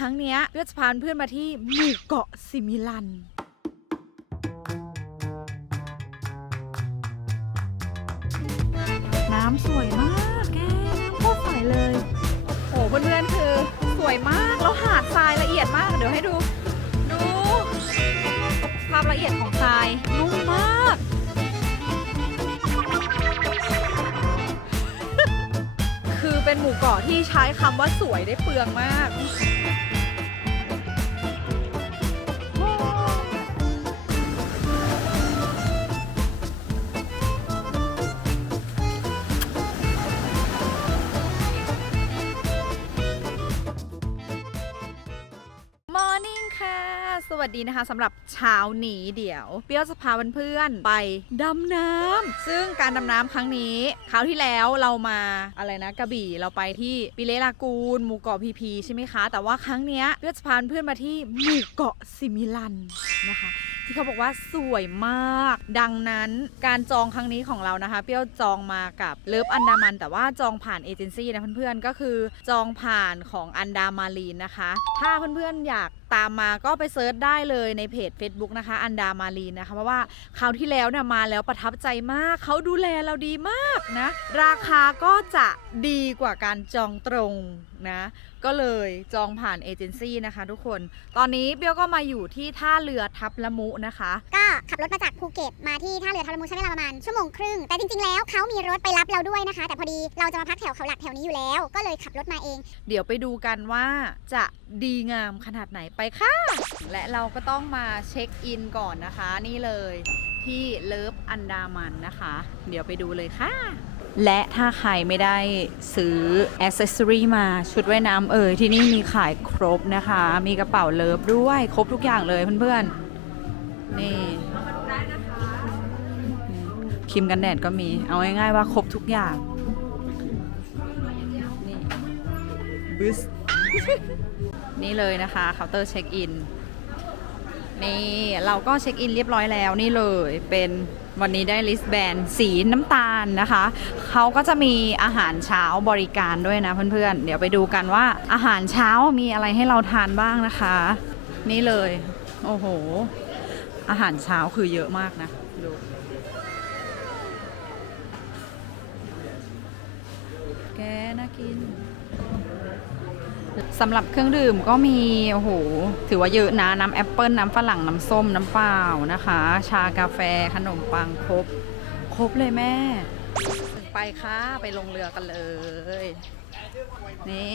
ครั้งเนี้ยเพื่อจะพาเพื่อนมาที่หมู่เกาะซิมิลัน น้ำสวยมากแกน้ำโคตรใสเลย โอ้เพื่อนๆคือสวยมากแล้วหาดทรายละเอียดมาก เดี๋ยวให้ดู ดูความละเอียดของทรายนุ่มมาก คือเป็นหมู่เกาะที่ใช้คำว่าสวยได้เปลืองมาก สวัสดีนะคะสำหรับเช้านี้เดี๋ยวเปียวจะพาเพื่อนๆไปดำน้ำซึ่งการดำน้ำครั้งนี้คราวที่แล้วเรามาอะไรนะกระบี่เราไปที่ปิเลลากูนหมู่เกาะพีพีใช่ไหมคะ แต่ว่าครั้งเนี้ยเปียวจะพาเพื่อนมาที่หมู่เกาะซิมิลันนะคะที่เขาบอกว่าสวยมาก ดังนั้นการจองครั้งนี้ของเรานะคะ เปรี้ยวจองมากับเลิฟอันดามัน แต่ว่าจองผ่านเอเจนซี่นะเพื่อนๆ ก็คือจองผ่านของอันดามารีนนะคะ ถ้าเพื่อนๆอยาก ตามมาก็ไปเซิร์ชได้เลยในเพจ Facebook นะคะ อันดามารีนนะคะ เพราะว่าคราวที่แล้วเนี่ยมาแล้วประทับใจมาก เขาดูแลเราดีมากนะ ราคาก็จะดีกว่าการจองตรงนะ ก็เลยจองผ่านเอเจนซี่นะคะทุกคน ตอนนี้เบลก็มาอยู่ที่ท่าเรือทับละมุนะคะ ก็ขับรถมาจากภูเก็ตมาที่ท่าเรือทับละมุใช้เวลาประมาณชั่วโมงครึ่ง แต่จริงๆ แล้วเขามีรถไปรับเราด้วยนะคะ แต่พอดีเราจะมาพักแถวเขาหลักแถวนี้อยู่แล้ว ก็เลยขับรถมาเอง เดี๋ยวไปดูกันว่าจะดีงามขนาดไหนไปค่ะ และเราก็ต้องมาเช็คอินก่อนนะคะ นี่เลยที่เลิฟอันดามันนะคะ เดี๋ยวไปดูเลยค่ะ และถ้าใครไม่ได้ซื้ออ c เซสซอรีมาชุดว่ายน้ำเอ่ยที่นี่มีขายครบนะคะ มีกระเป๋าเลิฟด้วยครบทุกอย่างเลยเพื่อนๆ นี่ครีมกันแดดก็มี เอาง่ายๆว่าครบทุกอย่าง นี่บึส นี่เลยนะคะเคาน์เตอร์เช็คอินนี่เราก็เช็คอินเรียบร้อยแล้วนี่เลยเป็นวันนี้ได้ลิสแบนสีน้ำตาลนะคะ เขาก็จะมีอาหารเช้าบริการด้วยนะเพื่อนๆ เดี๋ยวไปดูกันว่าอาหารเช้ามีอะไรให้เราทานบ้างนะคะ นี่เลย โอ้โห อาหารเช้าคือเยอะมากนะดูแกน่ากิน สำหรับเครื่องดื่มก็มีโอ้โหถือว่าเยอะนะน้ำแอปเปิลน้ำฝรั่งน้ำส้มน้ำเปล่านะคะ ชากาแฟขนมปังครบ ครบเลยแม่ ไปค่ะ ไปลงเรือกันเลย นี่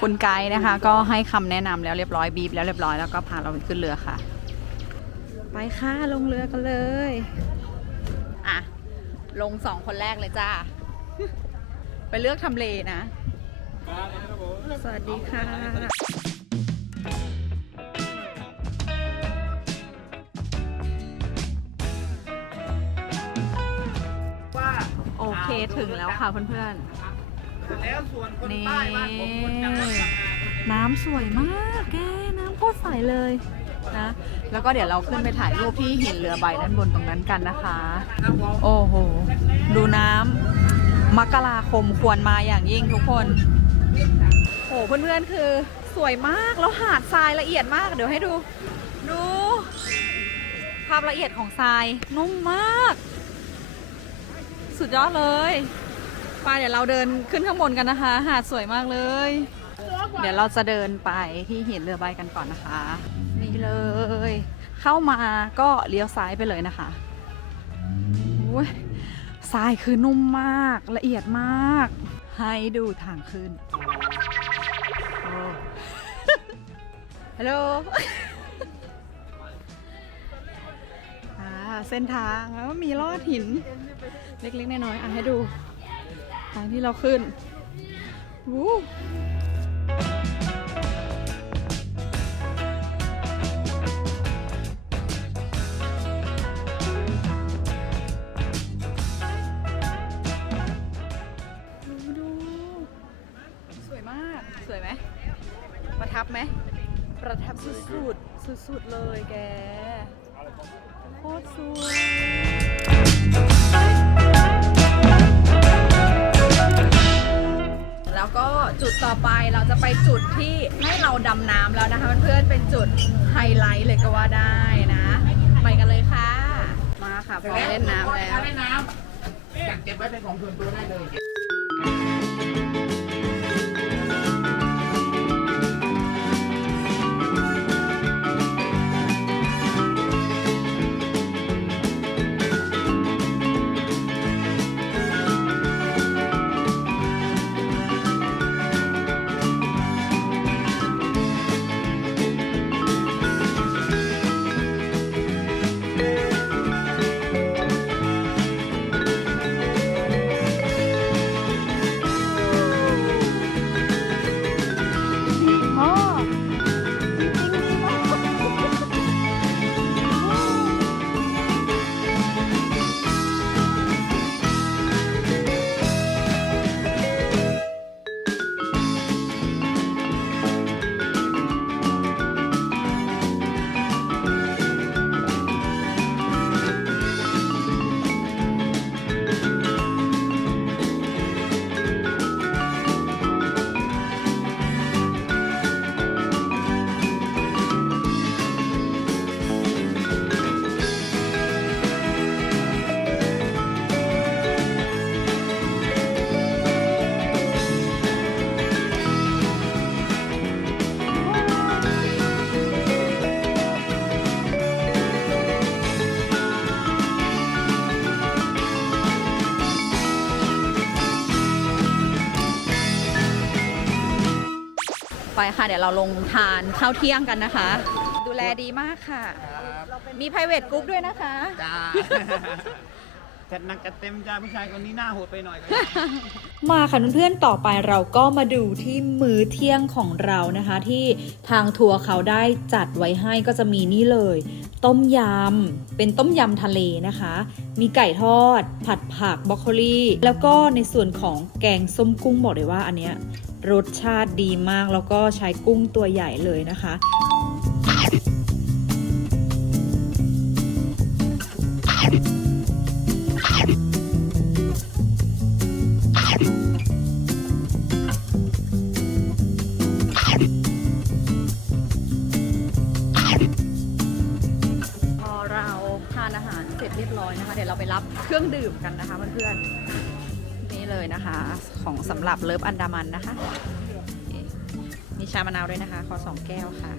คุณไกด์นะคะ ก็ให้คำแนะนำแล้วเรียบร้อยบีบแล้วเรียบร้อยแล้วก็พาเราขึ้นเรือค่ะ ไปค่ะลงเรือกันเลยอะลงสองคนแรกเลยจ้าไปเลือกทำเลนะ สวัสดีค่ะ ว่าโอเคถึงแล้วค่ะเพื่อนแล้วส่วนคนนี่ ใต้บ้านผมคนจังหวัดพังงาๆน้ำสวยมากแกน้ำโคตรใสเลยนะ แล้วก็เดี๋ยวเราขึ้นไปถ่ายรูปที่หินเรือใบด้านบนตรงนั้นกันนะคะ ครับผมโอ้โห ดูน้ำมกราคมควรมาอย่างยิ่งทุกคน โอ้เพื่อนๆคือสวยมากแล้วหาดทรายละเอียดมากเดี๋ยวให้ดู ดู ภาพละเอียดของทรายนุ่มมาก สุดยอดเลยไปเดี๋ยวเราเดินขึ้นข้างบนกันนะคะ หาดสวยมากเลย เดี๋ยวเราจะเดินไปที่หินเรือใบกันก่อนนะคะ นี่เลย เข้ามาก็เลี้ยวซ้ายไปเลยนะคะทรายคือนุ่มมากละเอียดมาก ให้ดูทางขึ้น ฮัลโหลอ่าเส้นทางแล้วมีลอดหิน เล็กๆน้อยๆอะให้ดู ทางที่เราขึ้นวู้ ไหม ประทับสุดๆ สุดๆ เลยแก โคตรสวยแล้วแล้วก็จุดต่อไปเราจะไปจุดที่ให้เราดำน้ำแล้วนะคะเพื่อนๆเป็นจุดไฮไลท์เลยก็ว่าได้นะ ไปกันเลยค่ะ มาค่ะพร้อมเล่นน้ำแล้วเล่นน้ำอยากเก็บไว้เป็นของส่วนตัวได้เลย ไปค่ะ เดี๋ยวเราลงทานข้าวเที่ยงกันนะคะ ดูแลดีมากค่ะ มี private group ด้วยนะคะ จ้าจัดหนักจัดเต็มจ้าผู้ชายคนนี้หน้าโหดไปหน่อย มาค่ะเพื่อนๆต่อไปเราก็มาดูที่มื้อเที่ยงของเรานะคะ ที่ทางทัวร์เขาได้จัดไว้ให้ก็จะมีนี่เลย ต้มยำเป็นต้มยำทะเลนะคะ มีไก่ทอด ผัดผักบรอกโคลีแล้วก็ในส่วนของแกงส้มกุ้งบอกเลยว่าอันเนี้ย รสชาติดีมากแล้วก็ใช้กุ้งตัวใหญ่เลยนะคะ สำหรับเลิฟอันดามันนะคะ มีชามะนาวด้วยนะคะ ขอสองแก้วค่ะ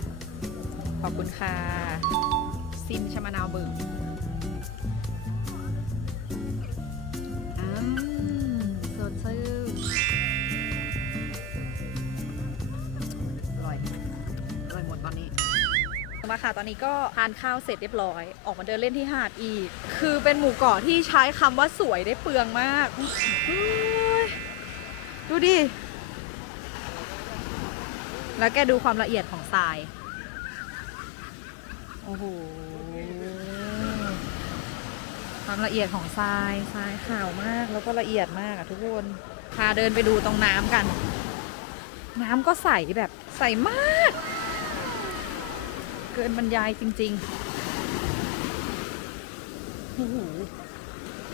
ขอบคุณค่ะ ซิมชามะนาวเบึงอืมสดชื่นอร่อย อร่อยหมดตอนนี้มาค่ะ ตอนนี้ก็ทานข้าวเสร็จเรียบร้อย ออกมาเดินเล่นที่หาดอีก คือเป็นหมู่เกาะที่ใช้คำว่าสวยได้เปลืองมาก ดูดิ แล้วแกดูความละเอียดของทราย โอ้โห ความละเอียดของทราย ทรายขาวมาก แล้วก็ละเอียดมากอะทุกคน พาเดินไปดูตรงน้ำกัน น้ำก็ใสแบบใสมาก เกินบรรยายจริง ๆ โอ้โห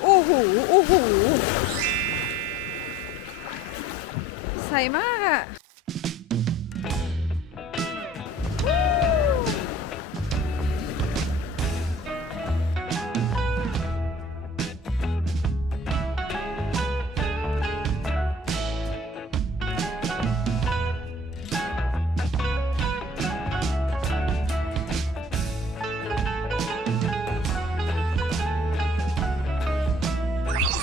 โอ้โห โอ้โห สมากอะ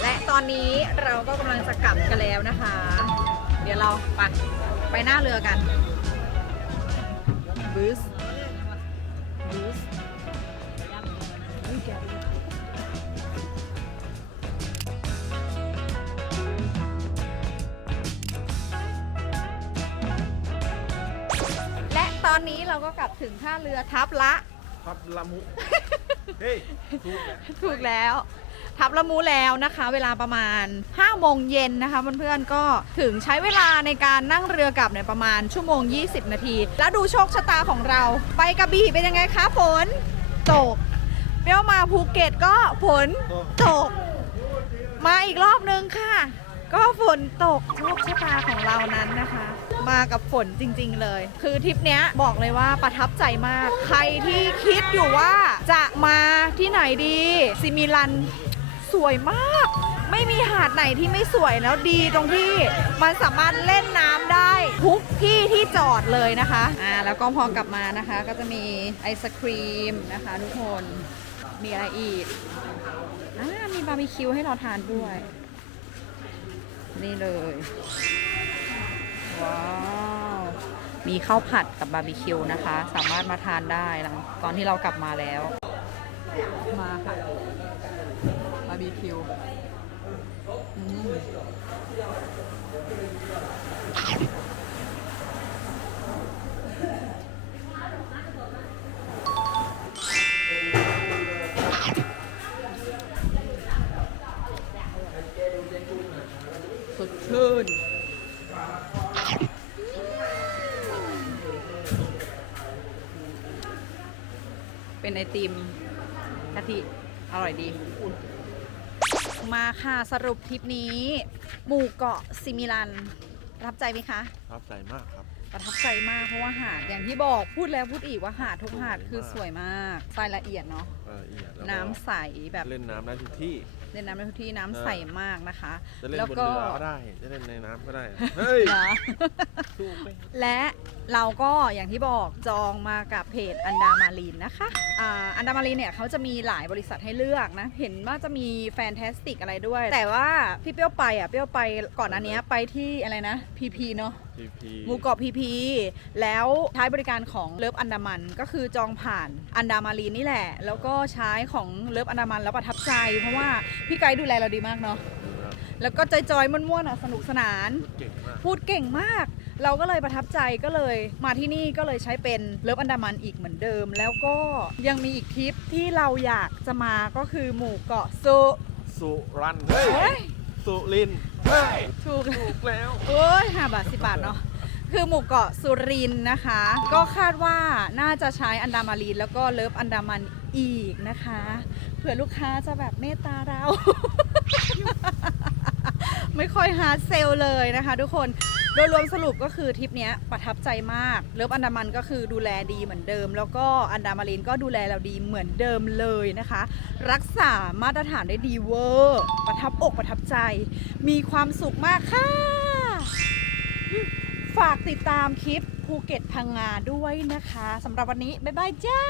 และตอนนี้เราก็กำลังจะกลับกันแล้วนะคะ เดี๋ยวเราไปไปหน้าเรือกันบูสบูสและตอนนี้เราก็กลับถึงท่าเรือทับละ ครับละมุ เฮ้ยถูกแล้ว ถูกแล้ว ทับละมูแล้วนะคะ เวลาประมาณ5โมงเย็นนะคะเพื่อนๆก็ถึงใช้เวลาในการนั่งเรือกลับเนี่ยประมาณชั่วโมง 20 นาที แล้วดูโชคชะตาของเรา ไปกระบี่เป็นยังไงคะฝนตกเปรี้ยวมาภูเก็ตก็ฝนตก มาอีกรอบนึงค่ะ ก็ฝนตกโชคชะตาของเรานั้นนะคะ มากับฝนจริง ๆเลย คือทริปเนี้ยบอกเลยว่าประทับใจมาก ใครที่คิดอยู่ว่าจะมาที่ไหนดีซิมิลัน สวยมาก ไม่มีหาดไหนที่ไม่สวยแล้วดีตรงที่มันสามารถเล่นน้ำได้ทุกที่ที่จอดเลยนะคะอ่าแล้วก็พอกลับมานะคะ ก็จะมีไอศครีมนะคะทุกคนมีอะไรอีกอ่ามีบาร์บีคิวให้เราทานด้วย นี่เลย ว้าว มีข้าวผัดกับบาร์บีคิวนะคะ สามารถมาทานได้หลังตอนที่เรากลับมาแล้ว มาค่ะ บีคิวสดชื่นเป็นไอติมกะทิอร่อยดี มาค่ะสรุปทริปนี้ หมู่เกาะซิมิลันประทับใจไหมคะ ครับใจมากครับ ประทับใจมากเพราะว่าหาดอย่างที่บอกพูดแล้วพูดอีกว่าหาดทุกหาดคือสวยมากทรายละเอียดเนาะละเอียดแล้วก็น้ำใสแบบเล่นน้ำได้ทุกที่ เล่นน้ำในทุกที่น้ำใสมากนะคะ จะเล่นแล้วบนก็เรือก็ได้ จะเล่นในน้ำก็ได้ เฮ้ย นะ สู้ไป และเราก็อย่างที่บอกจองมากับเพจอันดามารีนนะคะอ่าอันดามารีนเนี่ยเขาจะมีหลายบริษัทให้เลือกนะ เห็นว่าจะมีแฟน t าสติกอะไรด้วย แต่ว่าพี่เปรี้ยวไปอะเปรี้ยวไปก่อนอันเนี้ยไปที่อะไรนะพีพีเนาะพีพีหมู่เกาะพีพีแล้วใช้บริการของเลิฟอันดามันก็คือจองผ่านอันดามารีนนี่แหละ แล้วก็ใช้ของเลิฟอันดามันแล้วประทับใจ เพราะว่าพี่ไกด์ดูแลเราดีมากเนาะแล้วก็จอยๆม่วนๆอะสนุกสนานเก่งมากพูดเก่งมาก เราก็เลยประทับใจก็เลยมาที่นี่ก็เลยใช้เป็นเลิฟอันดามันอีกเหมือนเดิม แล้วก็ยังมีอีกทริปที่เราอยากจะมาก็คือหมู่เกาะสุสุรันเฮ้ยโอ้ย สุรินทร์เฮ้ยถูกถูกแล้วโอ้ยห้าบาทสิบาทเนาะคือหมู่เกาะสุรินทร์นะคะ ก็คาดว่าน่าจะใช้อันดามารีนแล้วก็เลิฟอันดามันอีกนะคะเผื่อลูกค้าจะแบบเมตตาเรา ไม่ค่อยฮาร์ดเซลเลยนะคะทุกคน โดยรวมสรุปก็คือทริปนี้ประทับใจมาก เลิฟอันดามันก็คือดูแลดีเหมือนเดิม แล้วก็อันดามารีนก็ดูแลเราดีเหมือนเดิมเลยนะคะ รักษามาตรฐานได้ดีเวอร์ประทับอกประทับใจ มีความสุขมากค่ะ ฝากติดตามคลิปภูเก็ตพังงาด้วยนะคะสำหรับวันนี้ บ๊ายบายจ้า